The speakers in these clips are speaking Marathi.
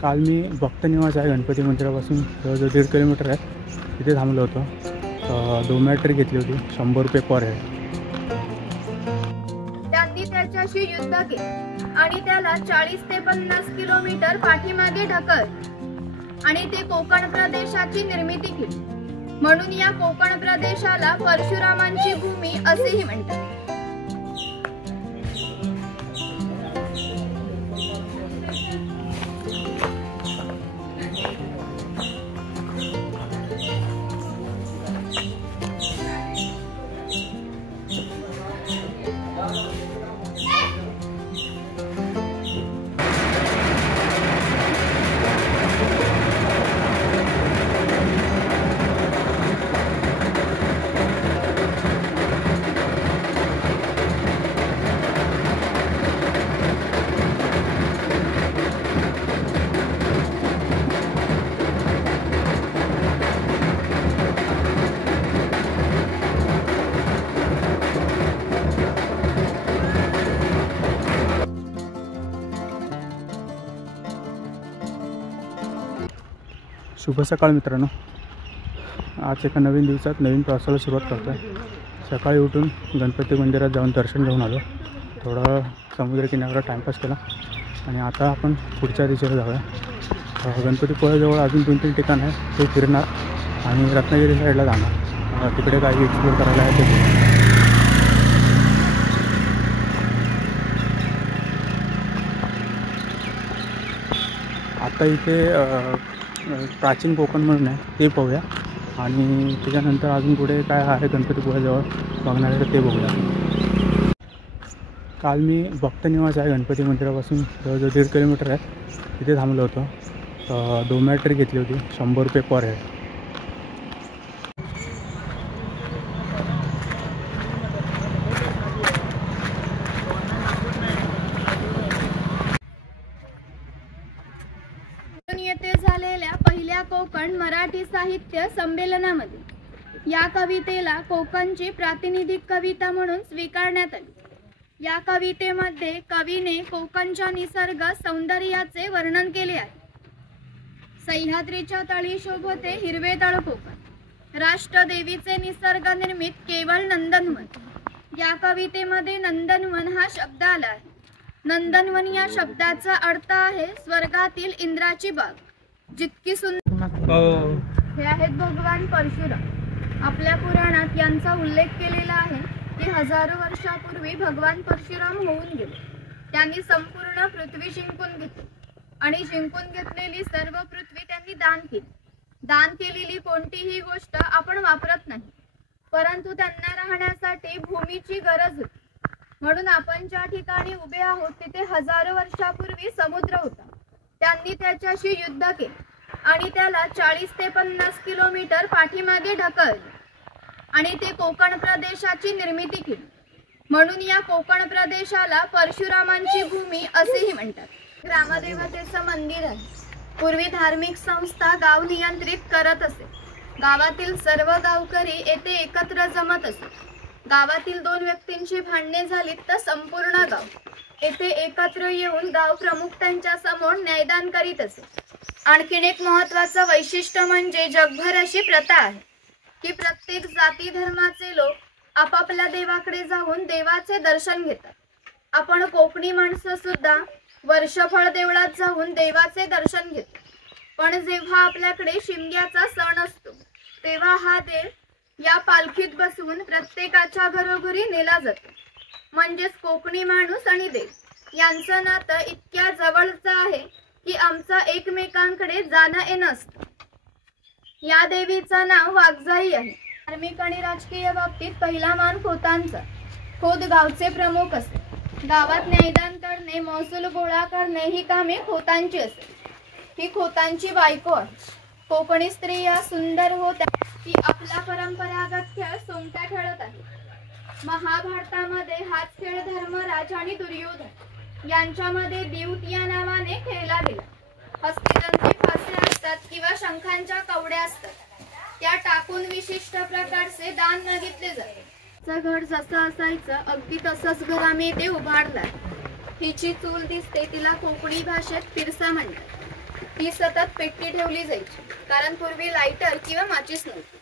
काल मी भक्त निवास आहे गणपती मंदिरापासून जवळजवळ 1.5 किलोमीटर आहे, तिथे थांबलो होतो। डोमॅट्री घेतली होती 100 रुपये पर हेड। त्यांनी त्याच्याशी युद्ध केले आणि त्याला 40 ते 50 किलोमीटर पाठीमागे ढकलले आणि ते कोकण प्रदेशाची निर्मिती केली। म्हणून या कोकण प्रदेशाला परशुरामांची भूमी असेही म्हणतात। शुभ सकाळ मित्रांनो, आज एका नवीन दिवसात नवीन प्रवासाला सुरुवात करतो आहे। सकाळी उठून गणपती मंदिरात जाऊन दर्शन घेऊन आलो, थोडा समुद्रकिनाऱ्यावर टाईमपास केला आणि आता आपण पुढच्या दिशेला जाऊया। गणपतीपुळ्याजवळ अजून 2-3 ठिकाण आहे, ते फिरणार आणि रत्नागिरी साईडला जाणार, तिकडे काही एक्सप्लोर करायला आहे ते। आता इथे प्राचीन कोकण म्हणून आहे, ते पाहूया आणि त्याच्यानंतर अजून पुढे काय आहे गणपतीपुळ्याजवळ बघण्यासाठी ते बघूया। काल मी भक्त निवास आहे गणपती मंदिरापासून जवळजवळ 1.5 किलोमीटर आहे, तिथे थांबलो होतो। डोमॅट्री घेतली होती 100 रुपये पर हेड। येथे झालेल्या पहिल्या कोकण मराठी साहित्य संमेलनामध्ये या कवितेला कोकणची प्रातिनिधिक कविता म्हणून स्वीकारण्यात आली। या कवितेमध्ये कवीने कोकणच्या निसर्ग सौंदर्याचे वर्णन केले आहे। सह्याद्रीच्या तळी शोभते हिरवे तळ कोकण, राष्ट्रदेवीचे निसर्ग निर्मित केवळ नंदनवन। या कवितेमध्ये नंदनवन हा शब्द आला आहे। नंदनवन या शब्दाचा अर्थ आहे स्वर्गातील इंद्राची बाग, जितकी सुंदर। हे आहेत भगवान परशुराम। आपल्या पुराणात यांचा उल्लेख केलेला आहे की हजारो वर्षापूर्वी भगवान परशुराम होऊन गेले। त्यांनी संपूर्ण पृथ्वी जिंकून घेतली आणि जिंकून घेतलेली सर्व पृथ्वी त्यांनी दान केली। दान केलेली कोणतीही गोष्ट आपण वापरत नाही, परंतु त्यांना राहण्यासाठी भूमीची गरज होती। म्हणून आपण ज्या ठिकाणी उभे आहोत तिथे हजारो वर्षापूर्वी समुद्र होता। त्यांनी त्याच्याशी युद्ध केले आणि त्याला 40 ते 50 किलोमीटर पाठीमागे ढकलले आणि ते कोकण प्रदेशाची निर्मिती केली। म्हणून या कोकण प्रदेशाला परशुरामांची भूमी असेही म्हणतात। ग्रामदेवतेचं मंदिर आहे। पूर्वी धार्मिक संस्था गाव नियंत्रित करत असे। गावातील सर्व गावकरी येथे एकत्र जमत असे। गावातील 2 व्यक्तींची भांडणे झाली तर संपूर्ण गाव येथे एकत्र येऊन गाव प्रमुख त्यांच्या समोर न्यायदान करीत असे। आणखीन एक महत्त्वाचं वैशिष्ट्य म्हणजे जगभर अशी प्रथा आहे की प्रत्येक जाती धर्माचे लोक आपापल्या देवाकडे जाऊन देवाचे दर्शन घेतात। आपण कोकणी माणसं सुद्धा वर्षफळ देवळात जाऊन देवाचे दर्शन घेतो, पण जेव्हा आपल्याकडे शिमग्याचा सण असतो तेव्हा हा देव या पालखीत बसवून प्रत्येकाच्या घरोघरी नेला जातो। म्हणजेच कोकणी माणूस आणि देव यांचं नातं इतक्या जवळचं आहे की आमचं एकमेकांकडे जाणं येणं असतं। या देवीचं नाव वाघजाई आहे। धार्मिक आणि राजकीय बाबतीत पहिला मान खोतांचा। खोत गावचे प्रमुख असते। गावात न्यायदान करणे, महसूल गोळा करणे ही कामे खोतांची असते। ही खोतांची बायको आहे। कोकणी स्त्रिया सुंदर होत्या की आपला परंपरागत खेळ सोंगट्या खेळत आहे। महाभारतामध्ये हाच खेळ धर्मराज आणि दुर्योधन यांच्यामध्ये द्यूत या नावाने खेळला गेला। हस्तिदंती फासे असतात किंवा शंखांच्या कवड्या असतात, त्या टाकून विशिष्ट प्रकारचे दान मागितले जाते। घर जसं असायचं अगदी तसंच घर आम्ही इथे उभारलंय। हिची चूल दिसते, तिला कोकणी भाषेत फिरसा म्हणतात। ती सतत पेटती ठेवली जायची, कारण पूर्वी लायटर किंवा माचीस नव्हती.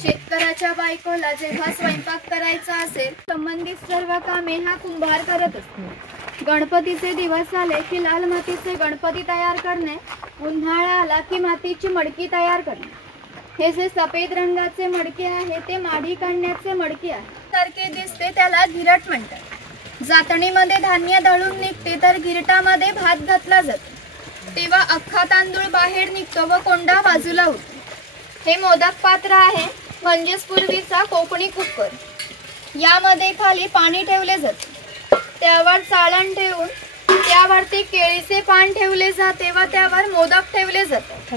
शेतकऱ्याच्या बायकोला जेव्हा स्वयंपाक करायचा असेल, संबंधित सर्व कामे हा कुंभार करत असतो. गणपतीचे दिवस आले की लाल मातीचे गणपती तयार करणे, उन्हाळा आला की मातीची मडकी तयार करणे. हे जे सफेद रंगाचे मडके आहे ते माडी काढण्याचे मडके आहे. सारखे दिसते त्याला घिरट म्हणतात. जातणीमध्ये धान्य दळून निघते तर घिरटामध्ये भात घातला जातो. तेव्हा अख्खा तांदूळ बाहेर निघतो व कोंडा बाजूला होतो. हे मोदक पात्र आहे, म्हणजेच पूर्वीचा कोकणी कुकर. यामध्ये खाली पाणी ठेवले जाते, त्यावर चाळण ठेवून त्यावरती केळीचे पान ठेवले जाते व त्यावर मोदक ठेवले जातात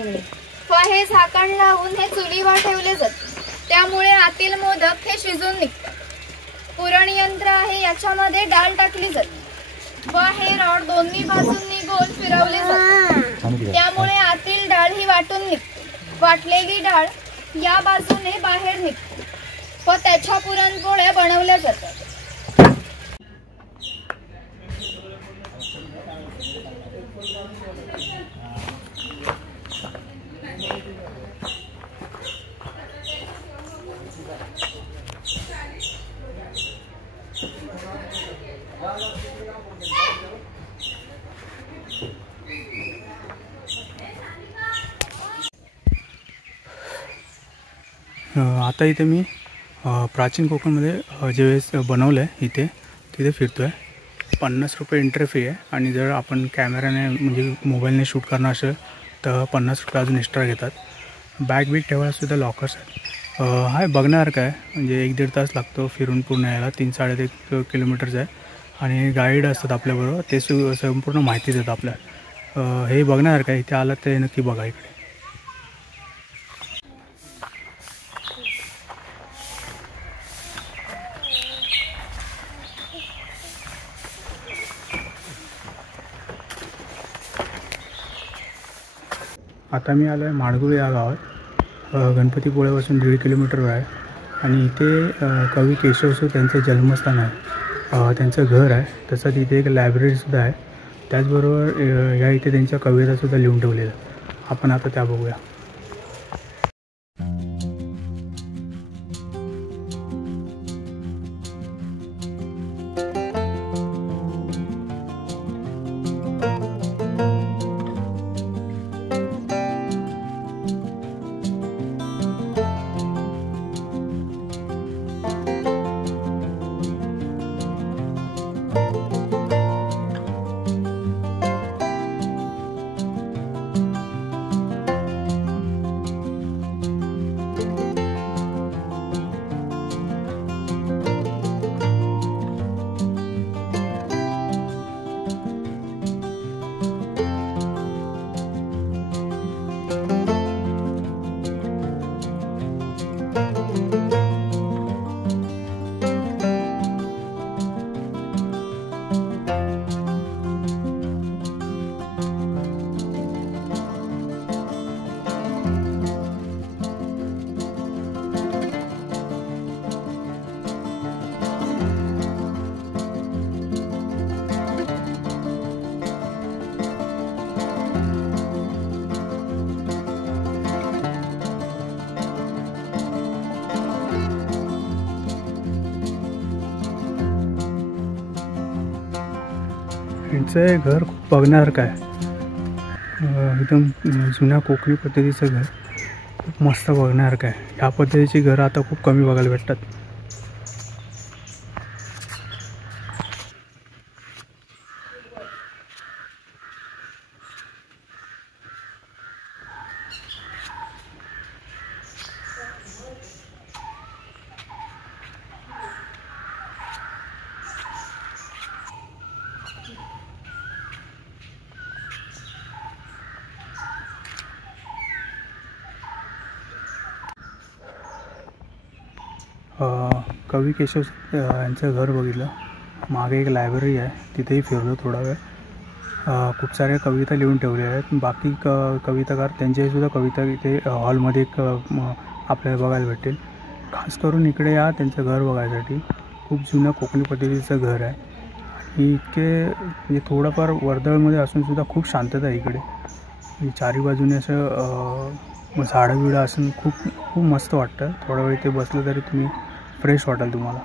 व हे झाकण लावून हे चुलीवर ठेवले जाते. त्यामुळे आतील मोदक हे शिजून निघतात. पुरण यंत्र आहे, याच्यामध्ये डाळ टाकली जाते व हे रॉड दोन्ही बाजूंनी गोल फिरवले जाते. त्यामुळे आतील डाळ ही वाटून निघते. वाटलेली डाळ या बाजूने बाहेर निघते व त्याच्या पुरणपोळ्या बनवल्या जातात. आता इथे मी प्राचीन कोकणमध्ये जे वेळेस बनवलं आहे इथे तिथे फिरतो आहे. 50 रुपये एंट्री फी आहे आणि जर आपण कॅमेराने म्हणजे मोबाईलने शूट करणार असेल तर 50 रुपये अजून एक्स्ट्रा घेतात. बॅग बिग ठेवायलासुद्धा लॉकर्स आहेत. हाय बघण्यासारखं आहे, म्हणजे 1-1.5 तास लागतो फिरून पूर्ण यायला. 3-3.5 किलोमीटर्स आहे आणि गाईड असतात आपल्याबरोबर, ते संपूर्ण माहिती देतात आपल्याला. हे बघण्यासारखं आहे, इथे आलं ते नक्की बघा इकडे. आता मी आलो आहे माडगुळ या गावात. गणपतीपुळ्यापासून 1.5 किलोमीटरवर आहे आणि इथे कवी केशवसूत त्यांचं जन्मस्थान आहे, त्यांचं घर आहे. तसंच इथे एक लायब्ररीसुद्धा आहे. त्याचबरोबर या इथे त्यांच्या कवितासुद्धा लिहून ठेवलेल्या. आपण आता त्या बघूया. यांचं हे घर खूप बघण्यासारखं आहे. एकदम जुन्या कोकणी पद्धतीचं घर, खूप मस्त बघण्यासारखं आहे. ह्या पद्धतीची घरं आता खूप कमी बघायला भेटतात. कवी केशव यांचं घर बघितलं. मागे एक लायब्ररी आहे, तिथेही फिरलो थोडा वेळ. खूप साऱ्या कविता लिहून ठेवल्या आहेत. बाकी कविताकार त्यांच्याहीसुद्धा कविता इथे हॉलमध्ये आपल्याला बघायला भेटेल. खास करून इकडे या त्यांचं घर बघायसाठी. खूप जुनं कोकणी पद्धतीचं घर आहे आणि इतके म्हणजे थोडंफार वर्दळमध्ये असूनसुद्धा खूप शांतता आहे इकडे. चारी बाजूने असं झाडं बिडं असून खूप खूप मस्त वाटतं. थोडा वेळ ते बसलं तरी तुम्ही फ्रेश वाटाल तुम्हाला.